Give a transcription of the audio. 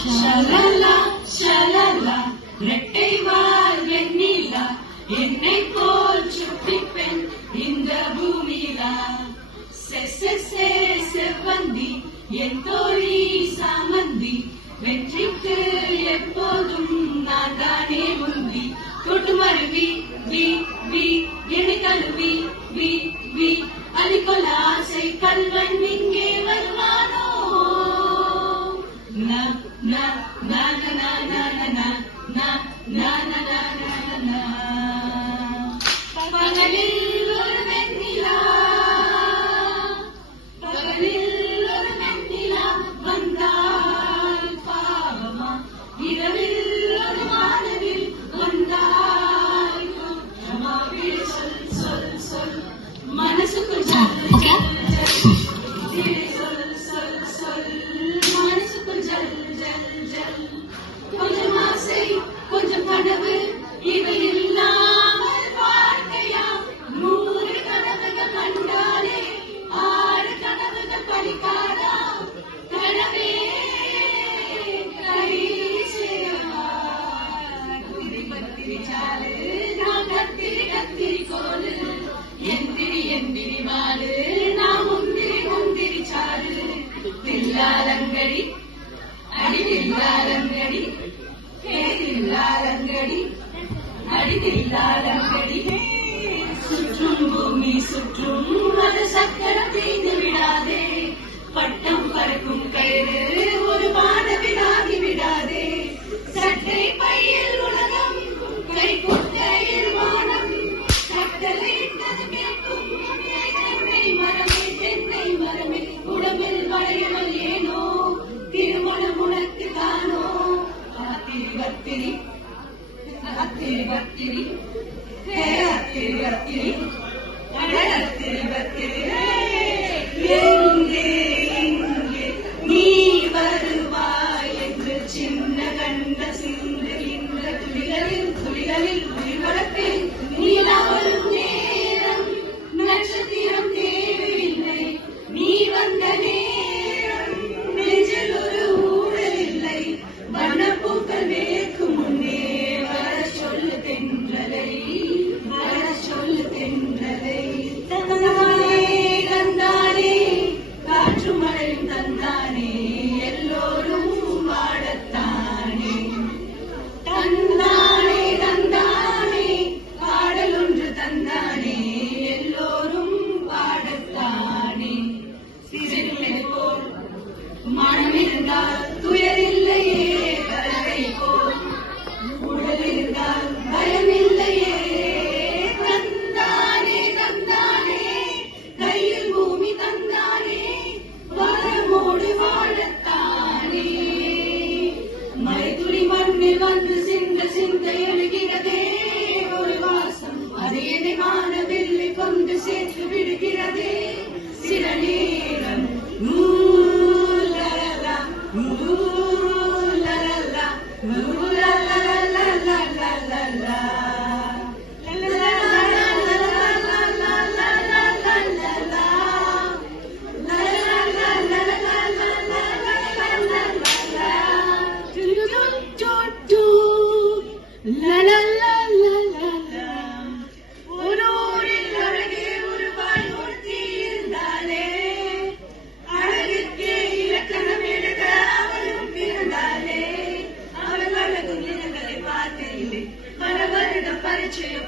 ஷலலா ஷலலா ரெட்டை வால் வெண்ணிலா என்னை போல் சுட்டி பெண் இந்த பூமியிலா செவ்வந்தி என் தோழி சாமந்தி வெற்றிக்கு எப்போதும் நான் தானே முந்தி கூட்டு மருவி வி வி என்னை கழுவி வி வி அலிகொல ஆசை கல்வன் இங்கே வருவானோ ந ந ந ந ந ந ந ந ந பகலில் ஒரு வெண்ணிலா பகலில் ஒரு வெண்ணிலா வந்தால் பாவமா இரவில் ஒரு மாணவில் வந்தால் சொல் சொல் சொல் மனசுக்குள் சொல் சொல் சொல் மனசுக்குள் ஜல் ஜல் ஜல் கொஞ்சம் ஆசை கொஞ்சம் கனவு இவை இல்லாமல் வாழ்க்கையா 100 கனவுகள் கண்டாலே 6 கனவுகள் படிக்காதா கனவே கை சேவா குதிரி பத்திரி சாலு நான் கத்திரி கத்திரி கோலு எந்திரி எந்திரி வாழு நான் முந்திரி முந்திரி சாரு தில்லாலங்கடி அடி தில்லாலங்கடி ஹே தில்லாலங்கடி அடி தில்லாலங்கடி சுற்றும் பூமி சுற்றும் அது சக்கரம் தேய்ந்து விடாதே பட்டம் பறக்கும் கயிறு ஒரு வானவிலாகி விடாதே சட்டை பையில் உலகம் கை கொட்டையில் வானம் கட்டளையிட்டது கேட்கும் தென்னை மரமே தென்னை மரமே உடம்பில் வளையவள் ஏனோ திருமணம் உனக்கு தானோ அத்திரி பத்திரி அத்திரி பத்திரி ஹே அத்திரி பத்திரி அத்திரி பத்திரி எங்கே எங்கே நீ வருவாய் என்று சின்ன கண்ட சிந்துகின்ற துளிகளில் துளிகளில் உயிர்வளர்ப்பேன் நீலவரும் நேரம் நட்சத்திரம் தேவையில்லை நீ வந்த நேரம் நெஞ்சில் ஒரு ஊழல் இல்லை வண்ணப்பூக்கள் வேர்க்கும் முன்னே வர சொல்லு தென்றலை வர சொல்லு தென்றலை தந்தானே தந்தானே காற்று மழையும் தந்தானே எல்லோரும் வாழத்தானே தந்தானே தந்தானே பாடல் ஒன்று தந்தானே எல்லோரும் பாடத்தானே சிறுமை போல் மனம் இருந்தால் துயர் இல்லையே கரை போல் உடல் இருந்தால் பயம் இல்லையே தந்தானே தந்தானே கையில் பூமி தந்தானே வரமோடு வாழத்தானே மழைத்துளி மண்ணில் வந்து சிந்த சிந்த எழுகிறதே ஒரு வாசம் அது என்னை வானவில்லை கொண்டு சேர்த்து விடுகிறதே சில நேரம் நூலலா நூலலா நூலலலலலலலலா ஒரு ஊரில் அழகே ஒரு வாய் ஒருத்தி இருந்தாலே அழகுக்கே இலக்கணம் எடுக்க அவளும் பிறந்தாலே அவள் அழகு நிறங்களை பார்க்கையிலே பல வருடம் பரிச்சயம்